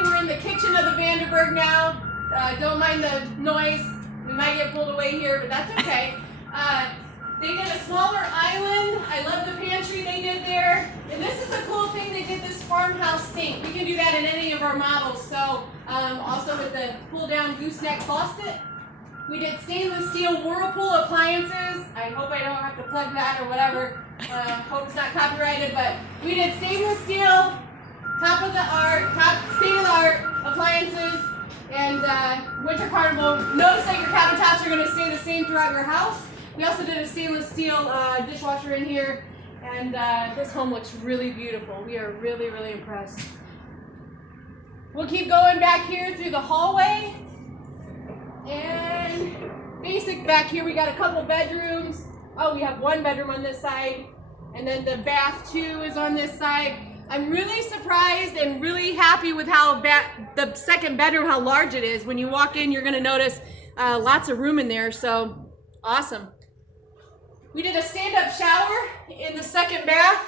morning. We're in the kitchen of the Vanderburg now. Don't mind the noise. We might get pulled away here, but that's okay. They did a smaller island. I love the pantry they did there. And this is a cool thing. They did this farmhouse sink. We can do that in any of our models. So also with the pull-down gooseneck faucet. We did stainless steel Whirlpool appliances. I hope I don't have to plug that or whatever. Hope it's not copyrighted, but we did stainless steel, top state-of-the-art appliances, and Winter Carnival. Notice that your countertops are going to stay the same throughout your house. We also did a stainless steel dishwasher in here, and this home looks really beautiful. We are really, really impressed. We'll keep going back here through the hallway, and basic back here. We got a couple bedrooms. Oh, we have one bedroom on this side, and then the bath too is on this side. I'm really surprised and really happy with how the second bedroom, how large it is. When you walk in, you're going to notice lots of room in there, so awesome. We did a stand-up shower in the second bath,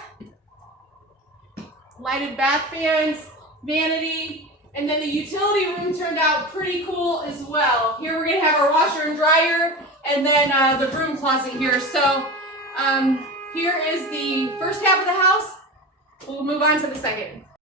lighted bath fans, vanity, and then the utility room turned out pretty cool as well. Here we're going to have our washer and dryer, and then the broom closet here. So here is the first half of the house. We'll move on to the second.